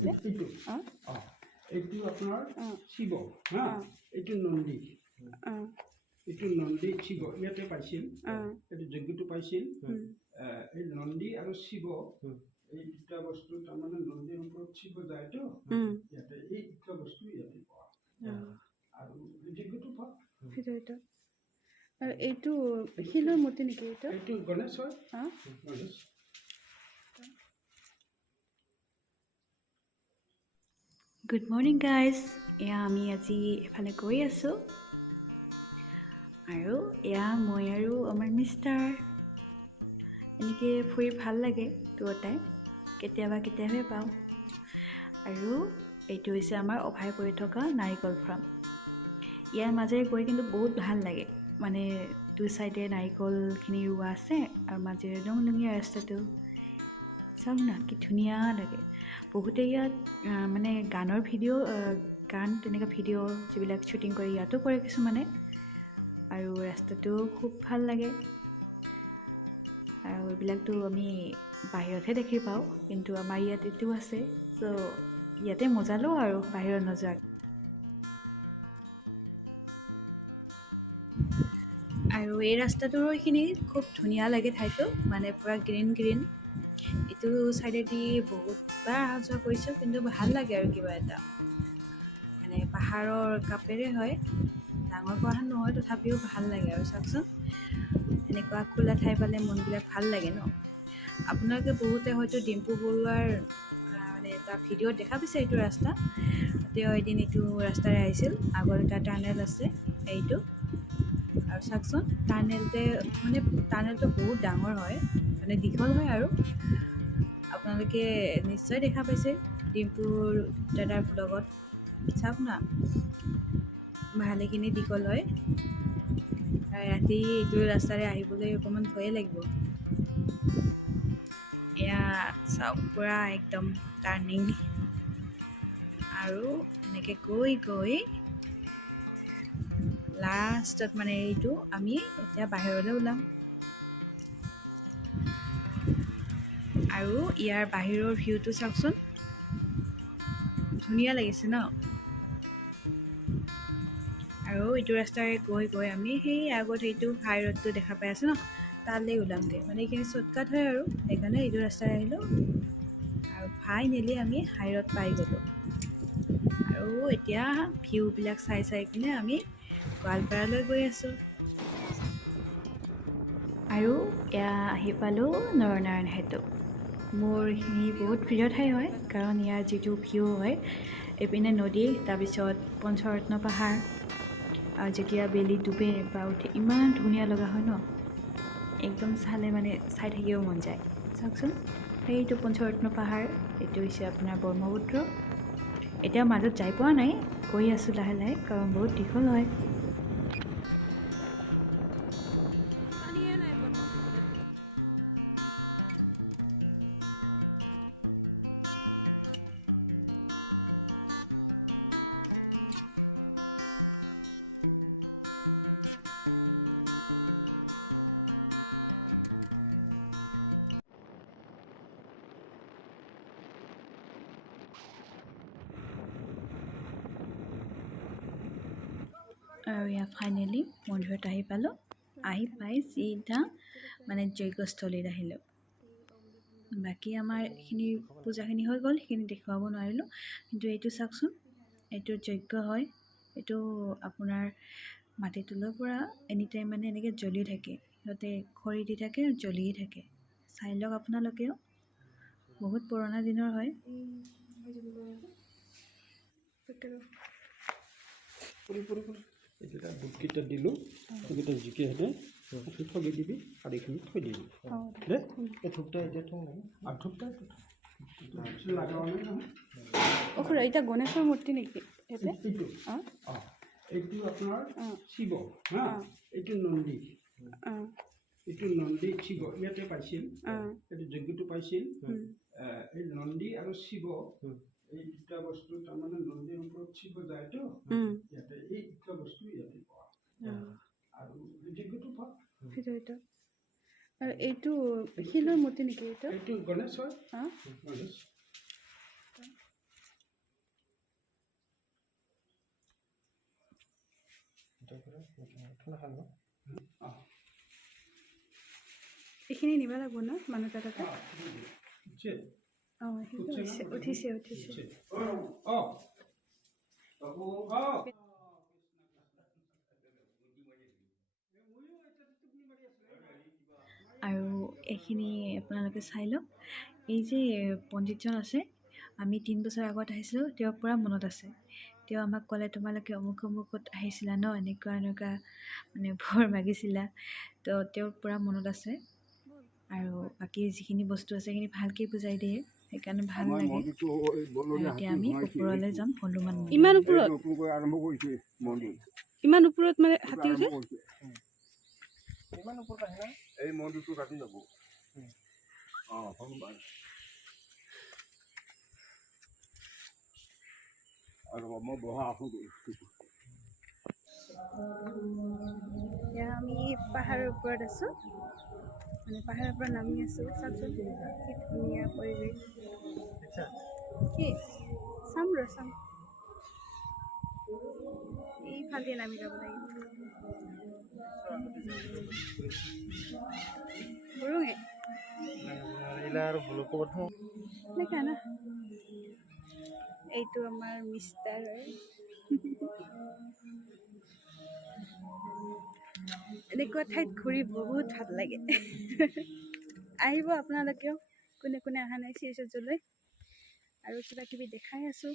যে এইটো আপোনাৰ শিৱ হা এইটো নন্দী এইটো নন্দী শিৱ ইয়াতে পাইছিল এইটো যজ্ঞটো পাইছিল এই নন্দী আৰু শিৱ এই দুটা বস্তু তাৰমানে নন্দীৰ ওপৰত শিৱ যায়তো ইয়াতে এই দুটা বস্তু ইয়াতে পোৱা আৰু যজ্ঞটো পোৱা আৰু এইটো শিলৰ মূৰ্তি নেকি এইটো গণেশ হয় গণেশ গুড মৰ্ণিং গাইজ এয়া আমি আজি এফালে গৈ আছোঁ আৰু এয়া মই আৰু আমাৰ মিষ্টাৰ এনেকৈ ফুৰি ভাল লাগে দুয়োটাই কেতিয়াবা পাওঁ আৰু এইটো হৈছে আমাৰ অভায় পৰি থকা নাৰিকল ফাৰ্ম ইয়াৰ মাজেৰে গৈ কিন্তু বহুত ভাল লাগে মানে দুই চাইডে নাৰিকলখিনি ৰোৱা আছে আৰু মাজেৰে ৰংলঙীয়া ৰাস্তাটো চাওক না কি ধুনীয়া লাগে বহুতে ইয়াত মানে গানৰ ভিডিঅ' গান তেনেকৈ ভিডিঅ' যিবিলাক শ্বুটিং কৰে ইয়াতো কৰে কিছুমানে আৰু ৰাস্তাটো খুব ভাল লাগে আৰু এইবিলাকতো আমি বাহিৰতহে দেখি পাওঁ কিন্তু আমাৰ ইয়াত এইটো আছে চ' ইয়াতে মজা লওঁ আৰু বাহিৰত নোযোৱা আৰু এই ৰাস্তাটোৰ এইখিনি খুব ধুনীয়া লাগে ঠাইটো মানে পূৰা গ্ৰীণ এইটো চাইডেদি বহুতবাৰ অহা যোৱা কৰিছোঁ কিন্তু ভাল লাগে আৰু কিবা এটা মানে পাহাৰৰ কাপেৰে হয় ডাঙৰ পাহাৰ নহয় তথাপিও ভাল লাগে আৰু চাওকচোন এনেকুৱা খোলা ঠাই পালে মনবিলাক ভাল লাগে ন আপোনালোকে বহুতে হয়তো ডিম্পু বৰুৱাৰ মানে এটা ভিডিঅ'ত দেখা পাইছে এইটো ৰাস্তা তেওঁ এদিন এইটো ৰাস্তাৰে আহিছিল আগত এটা টানেল আছে এইটো আৰু চাওকচোন টানেলটো বহুত ডাঙৰ হয় মানে দীঘল হয় আৰু আপোনালোকে নিশ্চয় দেখা পাইছে ডিম্পুৰ দাদাৰ ব্লগত চাওক না ভালেখিনি দীঘল হয় আৰু ৰাতি এইটো ৰাস্তাৰে আহিবলৈ অকণমান ভয়ে লাগিব এয়া চাওক পূৰা একদম টাৰ্ণিং আৰু এনেকৈ গৈ লাষ্টত মানে এইটো আমি এতিয়া বাহিৰলৈ ওলাম আৰু ইয়াৰ বাহিৰৰ ভিউটো চাওকচোন ধুনীয়া লাগিছে ন আৰু এইটো ৰাস্তাৰে গৈ আমি সেই আগত এইটো হাই ৰোডটো দেখা পাই আছোঁ ন তালৈ ওলামগৈ মানে এইখিনি শ্বৰ্টকাট হয় আৰু সেইকাৰণে এইটো ৰাস্তাৰে আহিলোঁ আৰু ফাইনেলি আমি হাই ৰোড পাই গ'লোঁ আৰু এতিয়া ভিউবিলাক চাই কিনে আমি গোৱালপাৰালৈ গৈ আছোঁ আৰু এয়া আহি পালোঁ নৰনাৰায়ণ সেতু মোৰ এইখিনি বহুত প্ৰিয় ঠাই হয় কাৰণ ইয়াৰ যিটো ভিউ হয় এইপিনে নদী তাৰপিছত পঞ্চৰত্ন পাহাৰ আৰু যেতিয়া বেলি ডুবে বা উঠে ইমান ধুনীয়া লগা হয় ন একদম চালে মানে চাই থাকিব মন যায় চাওকচোন সেইটো পঞ্চৰত্ন পাহাৰ এইটো হৈছে আপোনাৰ ব্ৰহ্মপুত্ৰ এতিয়া মাজত যাই পোৱা নাই গৈ আছোঁ লাহে কাৰণ বহুত দীঘল হয় আৰু ইয়াত ফাইনেলি মন্দিৰত আহি পালোঁ আহি পাই চিধা মানে যজ্ঞস্থলীত আহিলোঁ বাকী আমাৰ এইখিনি পূজাখিনি হৈ গ'ল সেইখিনি দেখুৱাব নোৱাৰিলোঁ কিন্তু এইটো চাওকচোন এইটো যজ্ঞ হয় এইটো আপোনাৰ মাটি তলৰ পৰা এনি টাইম মানে এনেকৈ জ্বলি থাকে সিহঁতে খৰি দি থাকে জ্বলিয়ে থাকে চাই লওক আপোনালোকেও বহুত পুৰণা দিনৰ হয় এইকেইটা বুটকেইটা দিলোঁ সেইকেইটা জিকে হেঁতে ঠগি দিবি আৰু এইখিনি থৈ দিবি দেই এই থোকটা এতিয়া থওঁ আৰু থোকটা লগাও নাই নহয় খুৰা এতিয়া গণেশৰ মূৰ্তি নেকি এইটো এইটো আপোনাৰ শিৱ হা এইটো নন্দী এইটো নন্দী শিৱ ইয়াতে পাইছিল এইটো যজ্ঞটো পাইছিল এই নন্দী আৰু শিৱ এই দুটা বস্তু তাৰমানে নন্দীৰ ওপৰত শিৱ যায়তো ইয়াতে এই দুটা বস্তু ইয়াতে পোৱা আৰু যজ্ঞটো পোৱা আৰু এইটো শিলৰ মূৰ্তি নেকি এইটো গণেশ হয় গণেশ এইখিনি নিব লাগিব ন মানুহ তাতে অঁ উঠিছে আৰু এইখিনি আপোনালোকে চাই লওক এই যে পণ্ডিতজন আছে আমি 3 বছৰ আগত আহিছিলোঁ তেওঁৰ পূৰা মনত আছে তেওঁ আমাক ক'লে তোমালোকে অমুকত আহিছিলা ন এনেকুৱা মানে ভৰ মাগিছিলা তো তেওঁৰ পূৰা মনত আছে আৰু বাকী যিখিনি বস্তু আছে সেইখিনি ভালকৈ বুজাই দিয়ে সেইকাৰণে ভাল লাগে আৰু এতিয়া আমি ওপৰলৈ যাম হনুমান মন্দিৰ ইমান ওপৰত মানে হাতী উঠে এই মন্দিৰটো কাটি যাব আৰু মই বহা আহোঁ এতিয়া আমি পাহাৰৰ ওপৰত আছোঁ মানে পাহাৰৰ পৰা নামি আছোঁ চাওকচোন কি ধুনীয়া পৰিৱেশ কি চাম এইফালে নামি যাব লাগিব বৰুঙে এনেকুৱা না এইটো আমাৰ মিষ্টাৰ এনেকুৱা ঠাইত ঘূৰি বহুত ভাল লাগে আহিব আপোনালোকেও কোনে অহা নাই শ্ৰীচৰ্যলৈ আৰু কিবা কিবি দেখাই আছোঁ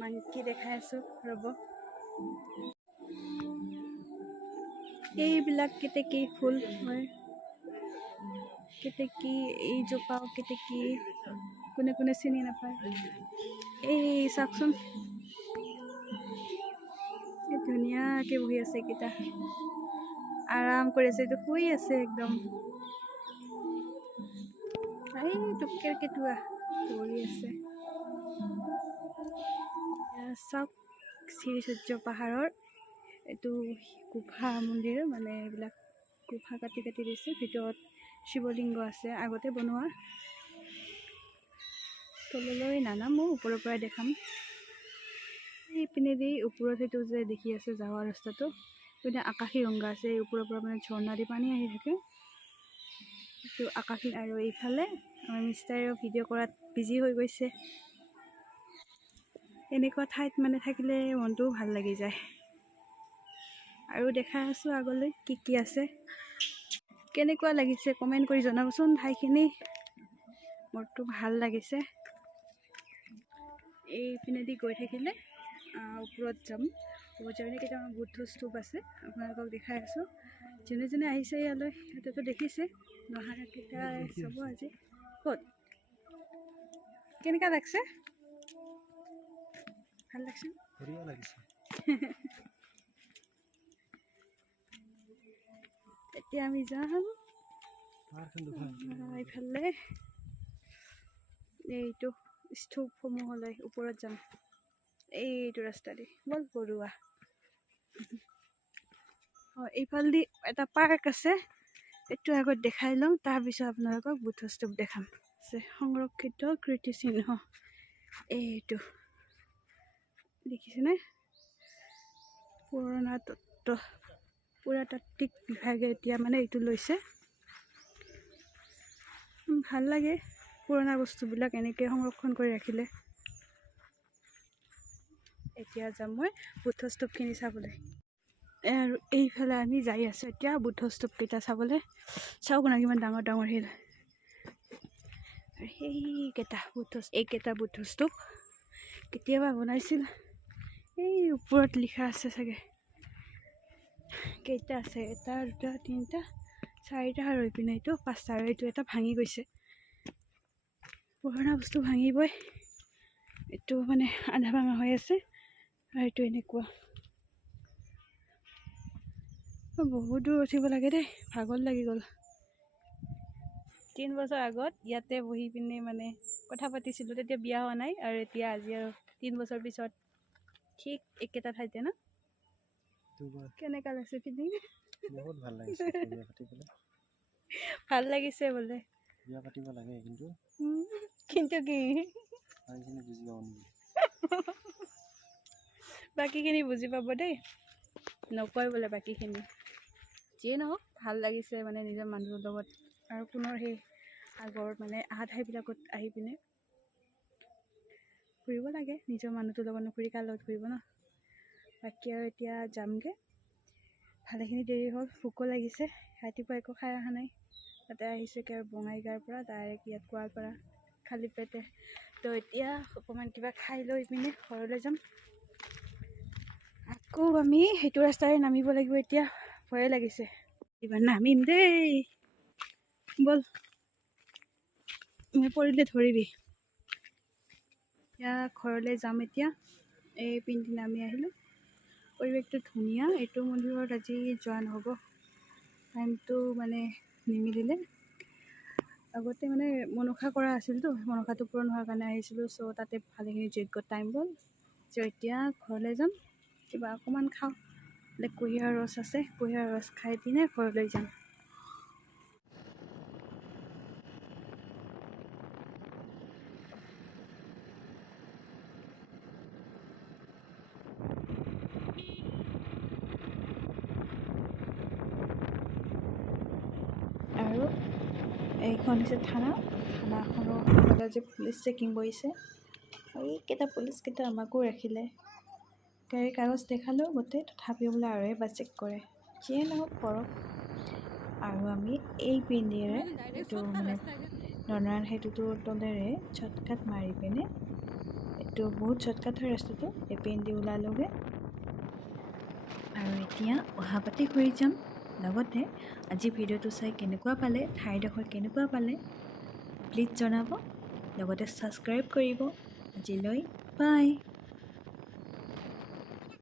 মাংকি দেখাই আছোঁ ৰ'ব এইবিলাক কেতেকী ফুল হয় কেতেকী এইজোপাও কেতেকী কোনে চিনি নাপায় এই চাওকচোন ধুনীয়াকৈ বহি আছে এইকেইটা আৰাম কৰি আছে এইটো শুই আছে একদম এইটো কেৰ্কেটুৱা দৌৰি আছে চাওক শ্ৰীচূৰ্য পাহাৰৰ এইটো গুফা মন্দিৰ মানে এইবিলাক গুফা কাটি দিছে ভিতৰত শিৱলিংগ আছে আগতে বনোৱা তললৈ নানামো ওপৰৰ পৰাই দেখাম এইপিনেদি ওপৰত সেইটো যে দেখি আছে যাৱা ৰাস্তাটো এইপিনে আকাশী ৰঙা আছে ওপৰৰ পৰা মানে ঝৰ্ণা দি পানী আহি থাকে এইটো আকাশী আৰু এইফালে আমাৰ মিষ্টাৰেও ভিডিঅ' কৰাত বিজি হৈ গৈছে এনেকুৱা ঠাইত মানে থাকিলে মনটোও ভাল লাগি যায় আৰু দেখাই আছোঁ আগলৈ কি আছে কেনেকুৱা লাগিছে কমেণ্ট কৰি জনাবচোন ঠাইখিনি মোৰতো ভাল লাগিছে এইপিনেদি গৈ থাকিলে ওপৰত যাম কেইটামান বুদ্ধ স্তূপ আছে আপোনালোকক দেখাই আছোঁ যোনে আহিছে ইয়ালৈ সিহঁতেতো দেখিছে নহাকেইটা চাব আজি ক'ত কেনেকুৱা লাগছে ভাল লাগছে বঢ়িয়া লাগিছে এতিয়া আমি যাম এইফালে এইটো স্তূপসমূহলৈ ওপৰত যাম এইটো ৰাস্তা দি বল বৰুৱা এইফালেদি এটা পাৰ্ক আছে এইটো আগত দেখাই লওঁ তাৰপিছত আপোনালোকক বুদ্ধ স্তূপ দেখাম সংৰক্ষিত কীৰ্তিচিহ্ন এইটো দেখিছেনে পুৰাতাত্ত্বিক বিভাগে এতিয়া মানে এইটো লৈছে ভাল লাগে পুৰণা বস্তুবিলাক এনেকৈ সংৰক্ষণ কৰি ৰাখিলে এতিয়া যাম মই বুদ্ধ স্তূপখিনি চাবলৈ আৰু এইফালে আমি যাই আছোঁ এতিয়া বুদ্ধ স্তূপকেইটা চাবলৈ চাওক না কিমান ডাঙৰ শিল আৰু এইকেইটা বুদ্ধ স্তূপ কেতিয়াবা বনাইছিল এই ওপৰত লিখা আছে চাগে কেইটা আছে 1 2 3 4টা আৰু এইপিনে এইটো 5টা আৰু এইটো এটা ভাঙি গৈছে পুৰণা বস্তু ভাঙিবই এইটো মানে আধা ভাঙা হৈ আছে আৰু এইটো এনেকুৱা বহুত দূৰ উঠিব লাগে দেই ভাগৰ লাগি গ'ল 3 বছৰ আগত ইয়াতে বহি পিনে মানে কথা পাতিছিলোঁ তেতিয়া বিয়া হোৱা নাই আৰু এতিয়া আজি আৰু 3 বছৰ পিছত ঠিক একেটা ঠাইতে না কেনেকুৱা লাগিছে ফিলিং বহুত ভাল লাগিছে বিয়া পাতিবলৈ ভাল লাগিছে বোলে বিয়া পাতিব লাগে কিন্তু কি বুজি পাব নেকি বাকীখিনি বুজি পাব দেই নকয় বোলে বাকীখিনি যিয়ে নহওক ভাল লাগিছে মানে নিজৰ মানুহৰ লগত আৰু পুনৰ সেই আগৰ মানে ঠাইবিলাকত আহি পিনে ফুৰিব লাগে। নিজৰ মানুহটোৰ লগত নুফুৰি কাৰ লগত ফুৰিব ন। বাকী আৰু এতিয়া যামগৈ। ভালেখিনি দেৰি হ'ল, ভোকো লাগিছে। ৰাতিপুৱা একো খাই অহা নাই, তাতে আহিছোঁ কি আৰু বঙাইগাঁৱৰ পৰা ডাইৰেক্ট ইয়াত গোৱালপাৰা খালী পেটে। তো এতিয়া অকণমান কিবা খাই লৈ পিনে ঘৰলৈ যাম। আকৌ আমি সেইটো ৰাস্তাৰে নামিব লাগিব। এতিয়া ভয়ে লাগিছে, এইবাৰ নামিম দেই। ব'ল, মই পৰিলে ধৰিবি। এতিয়া ঘৰলৈ যাম। এতিয়া এই পিন্ধি নামি আহিলোঁ। পৰিৱেশটো ধুনীয়া। এইটো মন্দিৰত আজি যোৱা নহ'ব, টাইমটো মানে নিমিলিলে। আগতে মানে মনসা কৰা আছিলতো, মনসাটো পূৰণ হোৱাৰ কাৰণে আহিছিলোঁ। চ' তাতে ভালেখিনি যজ্ঞ টাইম গ'ল। চ' এতিয়া ঘৰলৈ যাম, কিবা অকণমান খাওঁ। কুঁহিয়াৰ ৰস আছে, কুঁহিয়াৰ ৰস খাই পিনে ঘৰলৈ যাম। আৰু এইখন হৈছে থানাখনৰ ফালে যে পুলিচ চেকিং কৰিছে। আৰু এইকেইটা পুলিচকেইটা আমাকো ৰাখিলে। গাড়ীৰ কাগজ দেখালেও গোটেই, তথাপিও বোলে আৰু এবাৰ চেক কৰে। যিয়ে নহওক কৰক। আৰু আমি এই পিন্ধিৰে এইটো মানে নৰনাৰায়ণ সেতুটোৰ তলেৰে শ্বৰ্টকাট মাৰি পিনে, এইটো বহুত শ্বৰ্টকাট হয় ৰাস্তাটো, এই পিন্ধি ওলালোগৈ। আৰু এতিয়া অহা পাতি ঘূৰি যাম। লগতে আজি ভিডিঅ'টো চাই কেনেকুৱা পালে, ঠাইডোখৰ কেনেকুৱা পালে প্লিজ জনাব। লগতে ছাবস্ক্ৰাইব কৰিব। আজিলৈ বাই।